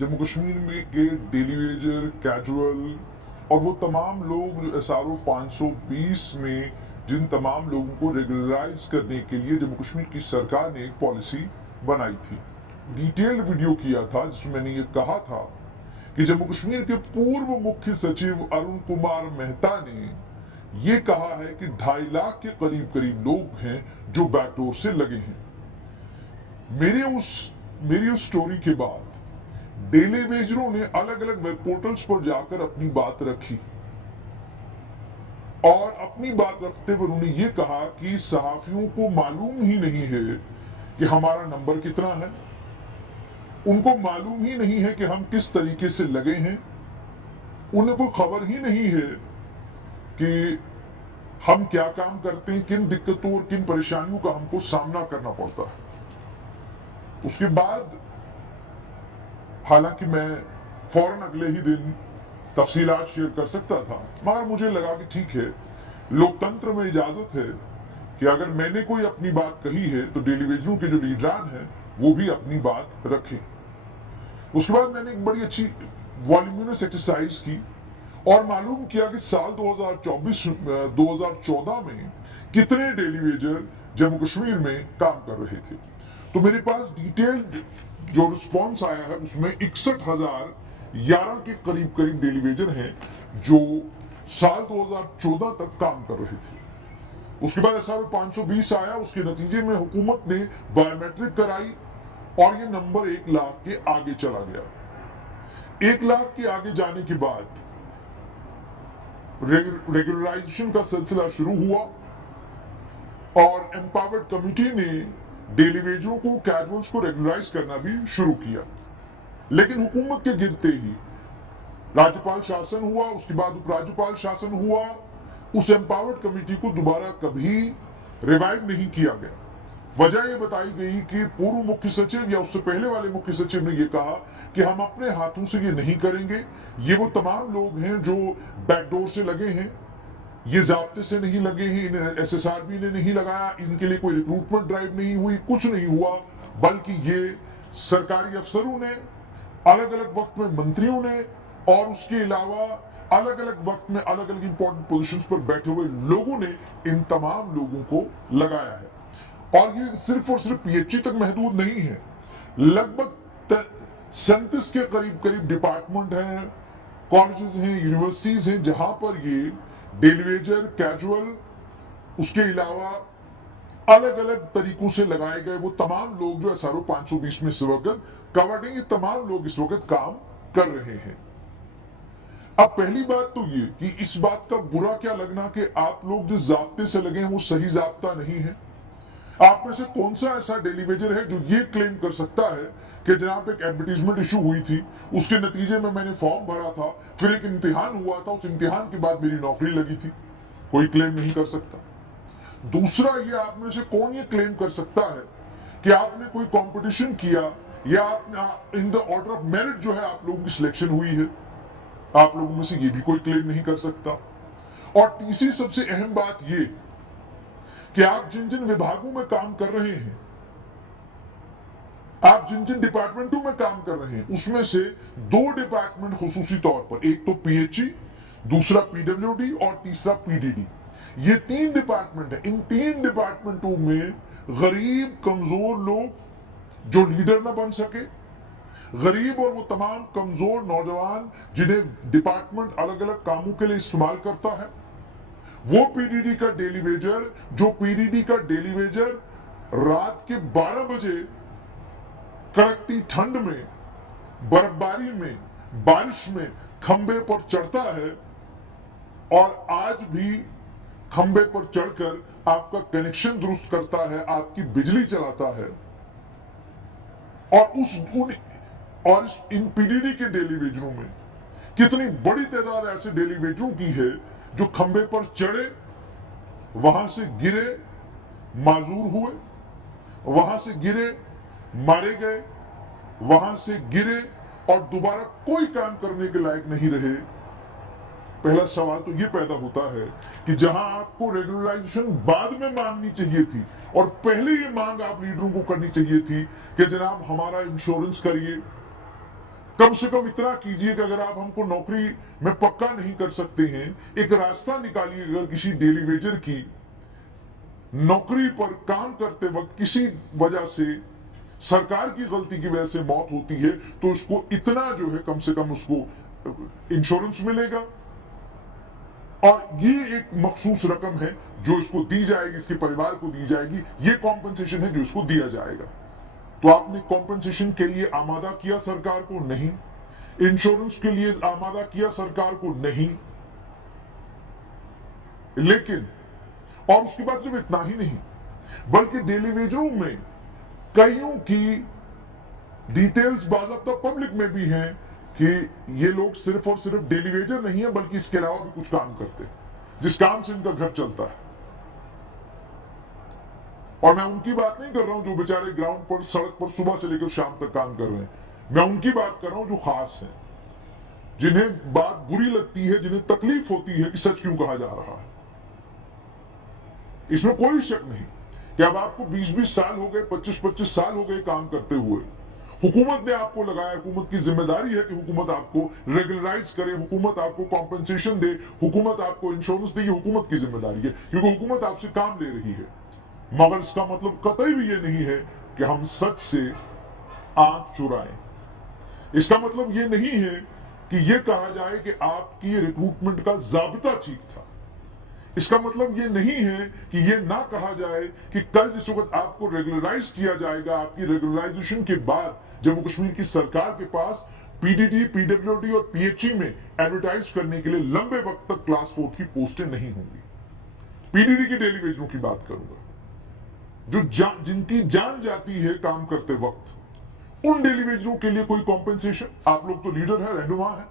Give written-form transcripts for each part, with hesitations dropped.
जम्मू कश्मीर में के daily Vaser, casual और वो तमाम लोग जो SRO 520 में जिन तमाम लोगों को रेगुलराइज करने के लिए जम्मू कश्मीर की सरकार ने एक पॉलिसी बनाई थी। डिटेल्ड वीडियो किया था जिसमें मैंने ये कहा था कि जम्मू कश्मीर के पूर्व मुख्य सचिव अरुण कुमार मेहता ने ये कहा है कि 2.5 लाख के करीब लोग हैं जो बैकडोर से लगे हैं। मेरी उस स्टोरी के बाद डेली वेजरों ने अलग अलग वेब पोर्टल्स पर जाकर अपनी बात रखी और अपनी बात रखते हुए उन्होंने ये कहा कि सहाफियों को मालूम ही नहीं है कि हमारा नंबर कितना है, उनको मालूम ही नहीं है कि हम किस तरीके से लगे हैं, उन्हें कोई खबर ही नहीं है कि हम क्या काम करते हैं, किन दिक्कतों और किन परेशानियों का हमको सामना करना पड़ता है। उसके बाद हालांकि मैं फौरन अगले ही दिन तफसीलात शेयर कर सकता था, मगर मुझे लगा कि ठीक है, लोकतंत्र में इजाजत है कि अगर मैंने कोई अपनी बात कही है तो डेली वेजरों के जो लीडरान हैं वो भी अपनी बात रखें। उसके बाद मैंने एक बड़ी अच्छी वॉल्यूमिनस एक्सरसाइज की और मालूम किया कि साल 2014 में कितने डेली वेजर जम्मू कश्मीर में काम कर रहे थे। तो मेरे पास डिटेल्ड जो रिस्पॉन्स आया है उसमें 61,011 के करीब डेली वेजर हैं जो साल 2014 तक काम कर रहे थे। उसके बाद SRO 520 आया, उसके नतीजे में हुकूमत ने बायोमेट्रिक कराई और ये नंबर 1 लाख के आगे चला गया। 1 लाख के आगे जाने के बाद रेगुलराइजेशन का सिलसिला शुरू हुआ और एम्पावर्ड कमिटी ने डेली वेजरों को, कैजुअल्स को रेगुलराइज करना भी शुरू किया। लेकिन हुकूमत के गिरते ही राज्यपाल शासन हुआ, उसके बाद उपराज्यपाल शासन हुआ, उस एम्पावर्ड कमिटी को दोबारा कभी रिवाइव नहीं किया गया। वजह यह बताई गई कि पूर्व मुख्य सचिव या उससे पहले वाले मुख्य सचिव ने यह कहा कि हम अपने हाथों से ये नहीं करेंगे, ये वो तमाम लोग हैं जो बैकडोर से लगे हैं, ये जाब्ते से नहीं लगे हैं, इन्हें SSRB ने नहीं लगाया, इनके लिए कोई रिक्रूटमेंट ड्राइव नहीं हुई, कुछ नहीं हुआ, बल्कि ये सरकारी अफसरों ने, अलग अलग वक्त में मंत्रियों ने और उसके अलावा अलग अलग वक्त में अलग अलग इंपॉर्टेंट पोजीशंस पर बैठे हुए लोगों ने इन तमाम लोगों को लगाया है। और ये सिर्फ और सिर्फ PhD तक महदूद नहीं है, लगभग 37 के करीब डिपार्टमेंट हैं, कॉलेजेस हैं, यूनिवर्सिटीज हैं जहां पर ये डेली वेजर, कैजुअल, उसके अलावा अलग अलग तरीकों से लगाए गए वो तमाम लोग जो SRO 520 में इस वक्त कवर्ड हैं, ये तमाम लोग इस वक्त काम कर रहे हैं। अब पहली बात तो ये कि इस बात का बुरा क्या लगना कि आप लोग जिस जाब्ते से लगे हैं वो सही जाब्ता नहीं है। आप में से कौन सा ऐसा डेली वेजर है जो ये क्लेम कर सकता है कि जनाब एक एडवर्टीजमेंट इशू हुई थी, उसके नतीजे में मैंने फॉर्म भरा था, फिर एक इम्तिहान हुआ था, उस इम्तिहान के बाद मेरी नौकरी लगी थी? कोई क्लेम नहीं कर सकता। दूसरा, ये आप में से कौन ये क्लेम कर सकता है कि आपने कोई कंपटीशन किया या आप in the order of merit जो है आप लोगों की सिलेक्शन हुई है? आप लोगों में से ये भी कोई क्लेम नहीं कर सकता। और तीसरी सबसे अहम बात ये कि आप जिन जिन विभागों में काम कर रहे हैं, आप जिन जिन डिपार्टमेंटों में काम कर रहे हैं, उसमें से 2 डिपार्टमेंट खुसूसी तौर पर, एक तो PHE, दूसरा PWD और तीसरा PDD, ये 3 डिपार्टमेंट है। इन 3 डिपार्टमेंटों में गरीब कमजोर लोग जो लीडर न बन सके, गरीब और वो तमाम कमजोर नौजवान जिन्हें डिपार्टमेंट अलग अलग कामों के लिए इस्तेमाल करता है, वो PDD का डेली वेजर, जो PDD का डेली वेजर रात के 12 बजे कड़कती ठंड में, बर्फबारी में, बारिश में खंबे पर चढ़ता है और आज भी खंबे पर चढ़कर आपका कनेक्शन दुरुस्त करता है, आपकी बिजली चलाता है। और इन PDD के डेली वेजरों में कितनी बड़ी तादाद ऐसे डेली वेजरों की है जो खंबे पर चढ़े, वहां से गिरे, माजूर हुए, वहां से गिरे, मारे गए, वहां से गिरे और दोबारा कोई काम करने के लायक नहीं रहे। पहला सवाल तो यह पैदा होता है कि जहां आपको रेगुलराइजेशन बाद में मांगनी चाहिए थी और पहले ये मांग आप लीडरों को करनी चाहिए थी कि जनाब हमारा इंश्योरेंस करिए, कम से कम इतना कीजिए कि अगर आप हमको नौकरी में पक्का नहीं कर सकते हैं, एक रास्ता निकालिए। अगर किसी डेली वेजर की नौकरी पर काम करते वक्त किसी वजह से, सरकार की गलती की वजह से मौत होती है, तो उसको इतना जो है कम से कम उसको इंश्योरेंस मिलेगा, और ये एक मखसूस रकम है जो इसको दी जाएगी, इसके परिवार को दी जाएगी। ये कॉम्पनसेशन है जो इसको दिया जाएगा। तो आपने कॉम्पनसेशन के लिए आमादा किया सरकार को? नहीं। इंश्योरेंस के लिए आमादा किया सरकार को? नहीं। लेकिन और उसके बाद सिर्फ इतना ही नहीं, बल्कि डेली वेजरों में कईयों की डिटेल्स बाज़ाब्ता पब्लिक में भी हैं कि ये लोग सिर्फ और सिर्फ डेली वेजर नहीं है, बल्कि इसके अलावा भी कुछ काम करते हैं जिस काम से इनका घर चलता है। और मैं उनकी बात नहीं कर रहा हूं जो बेचारे ग्राउंड पर, सड़क पर सुबह से लेकर शाम तक काम कर रहे हैं। मैं उनकी बात कर रहा हूं जो खास हैं, जिन्हें बात बुरी लगती है, जिन्हें तकलीफ होती है कि सच क्यों कहा जा रहा है। इसमें कोई शक नहीं कि अब आपको 20-20 साल हो गए, 25-25 साल हो गए काम करते हुए। हुकूमत ने आपको लगाया, हुकूमत की जिम्मेदारी है कि हुकूमत आपको रेगुलराइज करे, हुकूमत आपको कॉम्पनसेशन दे, हुकूमत आपको इंश्योरेंस दे। ये हुकूमत की जिम्मेदारी है क्योंकि हुकूमत आपसे काम ले रही है। मगर इसका मतलब कतई भी ये नहीं है कि हम सच से आंख चुराएं। इसका मतलब ये नहीं है कि ये कहा जाए कि आपकी रिक्रूटमेंट का जाब्ता ठीक था। इसका मतलब ये नहीं है कि ये ना कहा जाए कि कल जिस वक्त आपको रेगुलराइज किया जाएगा, आपकी रेगुलराइजेशन के बाद जम्मू कश्मीर की सरकार के पास पीडीडी, पीडब्ल्यूडी और पीएचई में एडवर्टाइज करने के लिए लंबे वक्त तक क्लास 4 की पोस्टें नहीं होंगी। पीडीडी की डेली वेजरों की बात करूंगा, जो जिनकी जान जाती है काम करते वक्त, उन डेली वेजरों के लिए कोई कॉम्पेंसेशन? आप लोग तो लीडर है, रहनुमा है,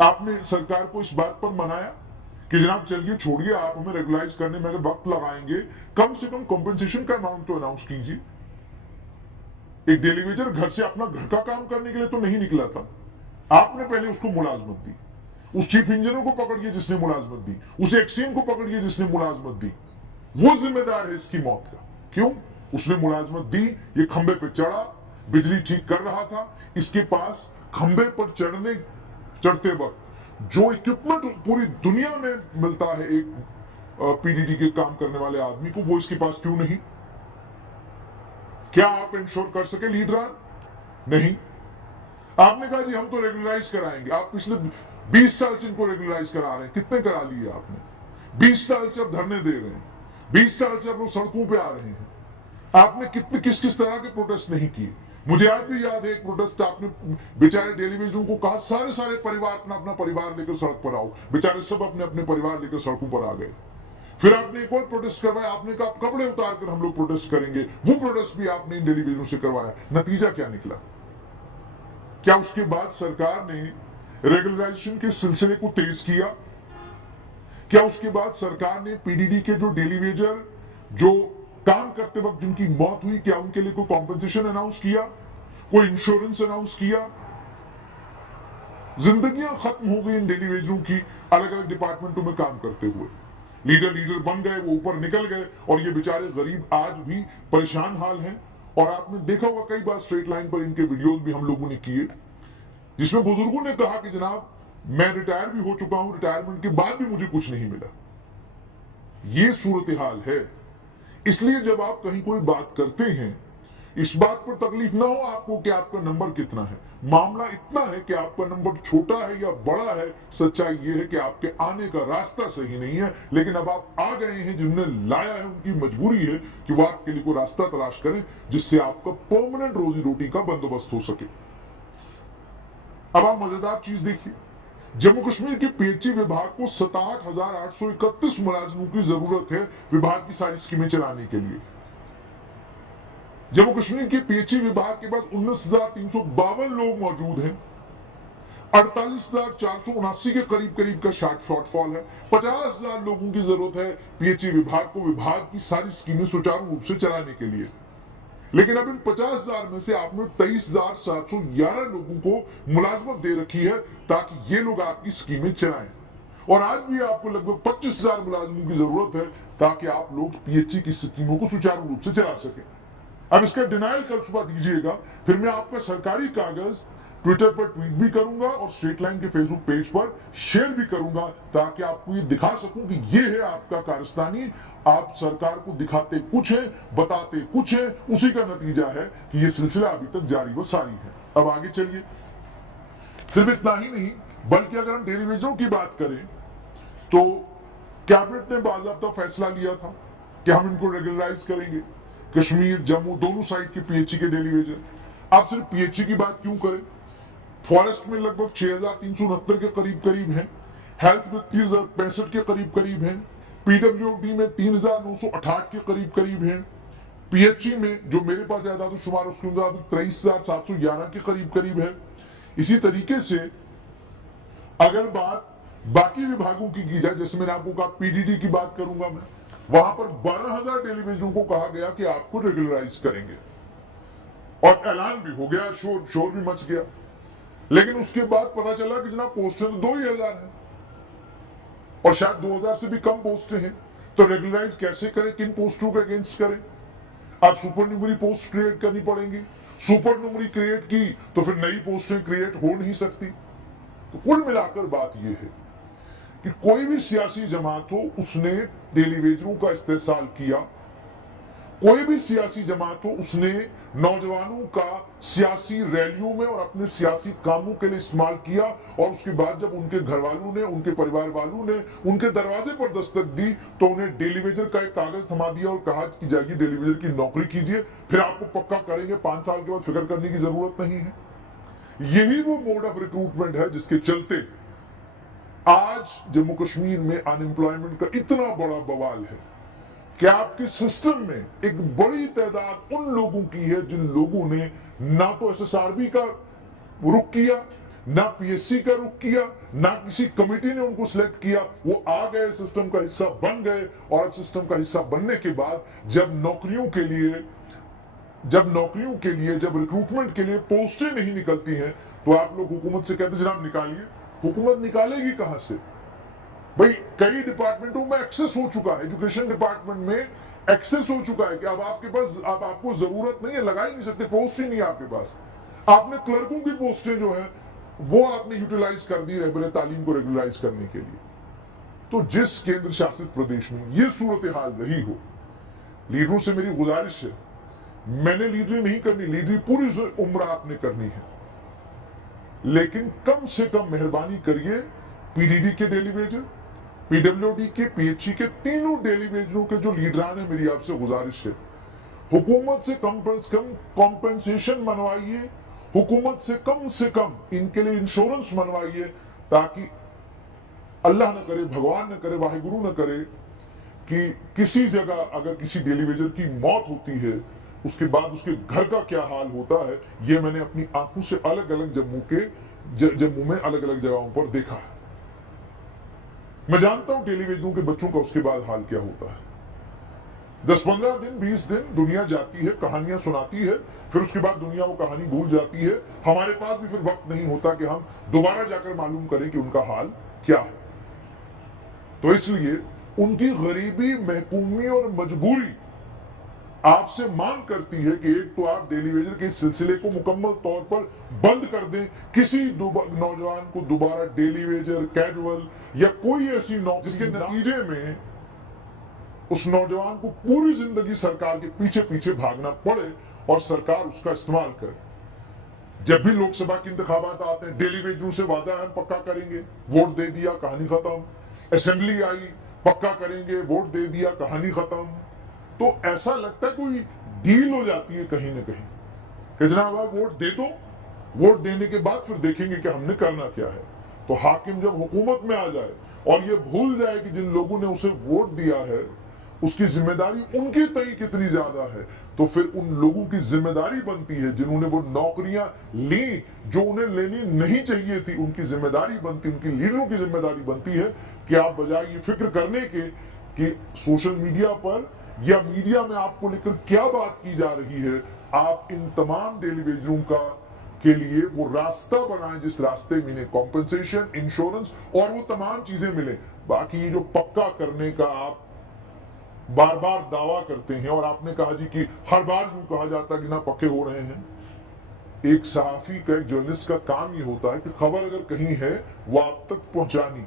आपने सरकार को इस बात पर मनाया कि जनाब चलिए छोड़िए, आप हमें रेगुलाइज करने में अगर वक्त लगाएंगे, कम से कम कॉम्पेंसेशन का अमाउंट तो अनाउंस कीजिए। एक डेली वेजर घर से अपना घर का काम करने के लिए तो नहीं निकला था। आपने पहले उसको मुलाजमत दी, उस चीफ इंजीनियर को पकड़िए जिसने मुलाजमत दी, उस एक्सीएम को पकड़िए जिसने मुलाजमत दी। वो जिम्मेदार है इसकी मौत का। क्यों? उसने मुलाजमत दी, ये खंबे पे चढ़ा, बिजली ठीक कर रहा था, इसके पास खंबे पर चढ़ते वक्त जो इक्विपमेंट पूरी दुनिया में मिलता है एक पीडीडी के काम करने वाले आदमी को, वो इसके पास क्यों नहीं? क्या आप इंश्योर कर सके लीडरान? नहीं। आपने कहा जी हम तो रेगुलराइज कराएंगे। आप पिछले 20 साल से इनको रेगुलराइज करा रहे हैं, कितने करा लिए आपने? 20 साल से आप धरने दे रहे हैं, 20 साल से आप लोग सड़कों पे आ रहे हैं। आपने किस किस तरह के प्रोटेस्ट नहीं किए? मुझे आज भी याद है एक प्रोटेस्ट आपने बेचारे डेली वेजरों को कहा सारे परिवार अपना परिवार लेकर सड़क पर आओ। बेचारे सब अपने अपने परिवार लेकर सड़कों पर आ गए। फिर आपने एक और प्रोटेस्ट करवाया, आपने कहा कपड़े उतार कर हम लोग प्रोटेस्ट करेंगे। वो प्रोटेस्ट भी आपने इन डेली वेजरों से करवाया। नतीजा क्या निकला? क्या उसके बाद सरकार ने रेगुलराइजेशन के सिलसिले को तेज किया? क्या उसके बाद सरकार ने पीडीडी के जो डेली वेजर जो काम करते वक्त जिनकी मौत हुई, क्या उनके लिए कोई कॉम्पेंसेशन अनाउंस किया, कोई इंश्योरेंस अनाउंस किया? जिंदगियां खत्म हो गई इन डेली वेजरों की अलग अलग डिपार्टमेंटों में काम करते हुए। लीडर बन गए, वो ऊपर निकल गए, और ये बेचारे गरीब आज भी परेशान हाल हैं। और आपने देखा होगा कई बार स्ट्रेट लाइन पर इनके वीडियोस भी हम लोगों ने किए, जिसमें बुजुर्गों ने कहा कि जनाब मैं रिटायर भी हो चुका हूं, रिटायरमेंट के बाद भी मुझे कुछ नहीं मिला। ये सूरत हाल है। इसलिए जब आप कहीं कोई बात करते हैं, इस बात पर तकलीफ ना हो आपको कि आपका नंबर कितना है। मामला इतना है कि आपका नंबर छोटा है या बड़ा है, सच्चाई यह है कि आपके आने का रास्ता सही नहीं है। लेकिन अब आप आ गए हैं, जिन्हें लाया है उनकी मजबूरी है कि वो आपके लिए कोई रास्ता तलाश करें जिससे आपका परमानेंट रोजी रोटी का बंदोबस्त हो सके। अब आप मजेदार चीज देखिए, जम्मू कश्मीर के पीएचई विभाग को 67,831 मुलाजिमों की जरूरत है विभाग की सारी स्कीमें चलाने के लिए। जम्मू कश्मीर के पीएचई विभाग के पास 19,352 लोग मौजूद हैं। 48,479 के करीब का शॉर्टफॉल है। 50,000 लोगों की जरूरत है पीएचई विभाग को विभाग की सारी स्कीमें सुचारू रूप से चलाने के लिए। लेकिन अब इन 50,000 में से आपने 23,711 लोगों को मुलाजमत दे रखी है ताकि ये लोग आपकी स्कीमें चलाएं। और आज भी आपको लगभग 25,000 मुलाजमों की जरूरत है ताकि आप लोग पीएचई की स्कीमों को सुचारू रूप से चला सकें। अब इसका डिनाइल कल सुबह दीजिएगा, फिर मैं आपका सरकारी कागज ट्विटर पर ट्वीट भी करूंगा और स्ट्रेट लाइन के फेसबुक पेज पर शेयर भी करूंगा, ताकि आपको ये दिखा सकूं कि ये है आपका कारस्तानी। आप सरकार को दिखाते कुछ है, बताते कुछ है, उसी का नतीजा है कि ये सिलसिला अभी तक जारी व सारी है। अब आगे चलिए। सिर्फ इतना ही नहीं, बल्कि अगर हम टेलीविजनों की बात करें तो कैबिनेट ने बाज़ाब्ता फैसला लिया था कि हम इनको रेगुलराइज करेंगे, कश्मीर जम्मू दोनों साइड के पीएचई के डेलीवेजर। आप सिर्फ पीएचई की बात क्यों करें, फॉरेस्ट में लगभग 6369 के करीब हैं, हेल्थ में 3065 के करीब हैं, पीडब्ल्यूडी में 3968 के करीब हैं, पीएचई में जो मेरे पास आदाद शुमार उसके मुताबिक 23711 के करीब है। इसी तरीके से अगर बात बाकी विभागों की जाए, जैसे मैंने आपको कहा पीडीडी की बात करूंगा मैं, वहां पर 12,000 टेलीविजनों को कहा गया कि आपको रेगुलराइज करेंगे और ऐलान भी हो गया, शोर भी मच गया। लेकिन उसके बाद पता चला कि जनाब पोस्टें 2,000 हैं और शायद 2,000 से भी कम पोस्टें हैं। तो रेगुलराइज कैसे करें, किन पोस्टों के अगेंस्ट करें? आप सुपर न्यूमरी पोस्ट क्रिएट करनी पड़ेंगी, सुपर न्यूमरी क्रिएट की तो फिर नई पोस्टें क्रिएट हो नहीं सकती। तो कुल मिलाकर बात यह है कि कोई भी सियासी जमात हो उसने टेलीविजनों का इस्तेमाल किया, कोई भी सियासी जमात हो उसने नौजवानों का सियासी रैलियों में और अपने सियासी कामों के लिए इस्तेमाल किया, और उसके बाद जब उनके घर वालों ने, उनके परिवार वालों ने उनके दरवाजे पर दस्तक दी तो उन्हें डेलीवेजर का एक कागज थमा दिया और कहा कि जाइए डेलीवेजर की नौकरी कीजिए, फिर आपको पक्का करेंगे, 5 साल के बाद फिक्र करने की जरूरत नहीं है। यही वो मोड ऑफ रिक्रूटमेंट है जिसके चलते आज जम्मू कश्मीर में अनएम्प्लॉयमेंट का इतना बड़ा बवाल है कि आपके सिस्टम में एक बड़ी तादाद उन लोगों की है जिन लोगों ने ना तो एसएसआरबी का रुख किया, ना पीएससी का रुख किया, ना किसी कमेटी ने उनको सिलेक्ट किया। वो आ गए, सिस्टम का हिस्सा बन गए, और अब सिस्टम का हिस्सा बनने के बाद जब नौकरियों के लिए जब रिक्रूटमेंट के लिए पोस्टें नहीं निकलती हैं तो आप लोग हुकूमत से कहते जनाब निकालिए। हुकूमत निकालेगी कहां से भाई? कई डिपार्टमेंटों में एक्सेस हो चुका है, एजुकेशन डिपार्टमेंट में एक्सेस हो चुका है कि अब आपके पास, अब आपको जरूरत नहीं है, लगा ही नहीं सकते, पोस्ट ही नहीं है आपके पास। आपने क्लर्कों की पोस्टें जो है वो आपने यूटिलाइज कर दी रहबर तालीम को रेगुलराइज करने के लिए। तो जिस केंद्र शासित प्रदेश में ये सूरत हाल रही हो, लीडरों से मेरी गुजारिश है, मैंने लीडरी नहीं करनी, लीडरी पूरी उम्र आपने करनी है, लेकिन कम से कम मेहरबानी करिए पीडीडी के डेलीवेजर, पीडब्ल्यूडी के, पीएचई के, तीनों डेलीवेजरों के जो लीडरान है, मेरी आपसे गुजारिश है हुकूमत से कम कॉम्पेंसेशन मनवाइए, हुकूमत से कम इनके लिए इंश्योरेंस मनवाइए, ताकि अल्लाह न करे, भगवान न करे, वाहिगुरु न करे कि किसी जगह अगर किसी डेलीवेजर की मौत होती है उसके बाद उसके घर का क्या हाल होता है, ये मैंने अपनी आंखों से अलग अलग जम्मू में अलग अलग जगहों पर देखा है। मैं जानता हूं टेलीविजनों के बच्चों का उसके बाद हाल क्या होता है। 10-15 दिन 20 दिन दुनिया जाती है, कहानियां सुनाती है, फिर उसके बाद दुनिया वो कहानी भूल जाती है। हमारे पास भी फिर वक्त नहीं होता कि हम दोबारा जाकर मालूम करें कि उनका हाल क्या है। तो इसलिए उनकी गरीबी, महकूमी और मजबूरी आपसे मांग करती है कि एक तो आप डेलीवेजर के सिलसिले को मुकम्मल तौर पर बंद कर दें, किसी नौजवान को दोबारा डेलीवेजर, कैजुअल या कोई ऐसी नौकरी जिसके नतीजे में उस नौजवान को पूरी जिंदगी सरकार के पीछे पीछे भागना पड़े और सरकार उसका इस्तेमाल करे। जब भी लोकसभा के इंतखाबात आते हैं, डेलीवेजरों से वादा है हम पक्का करेंगे, वोट दे दिया, कहानी खत्म। असेंबली आई, पक्का करेंगे, वोट दे दिया, कहानी खत्म। तो ऐसा लगता है कोई डील हो जाती है कहीं ना कहीं कि जनाब आप वोट दे दो, वोट देने के बाद फिर देखेंगे कि हमने करना क्या है। तो हाकिम जब हुकूमत में आ जाए और ये भूल जाए कि जिन लोगों ने उसे वोट दिया है उसकी जिम्मेदारी उनके तय कितनी ज्यादा है, तो फिर उन लोगों की जिम्मेदारी बनती है जिन्होंने वो नौकरियां ली जो उन्हें लेनी नहीं चाहिए थी, उनकी जिम्मेदारी बनती, उनकी लीडरों की जिम्मेदारी बनती है कि आप बजाय ये फिक्र करने के कि सोशल मीडिया पर या मीडिया में आपको लेकर क्या बात की जा रही है, आप इन तमाम डेलीवेजरों के लिए वो रास्ता बनाएं जिस रास्ते में इन्हें कॉम्पेंसेशन, इंश्योरेंस और वो तमाम चीजें मिले। बाकी ये जो पक्का करने का आप बार बार दावा करते हैं, और आपने कहा जी कि हर बार यूं कहा जाता है कि ना पक्के हो रहे हैं। एक सहाफी का, एक जर्नलिस्ट का काम ये होता है कि खबर अगर कहीं है वो आप तक पहुंचानी,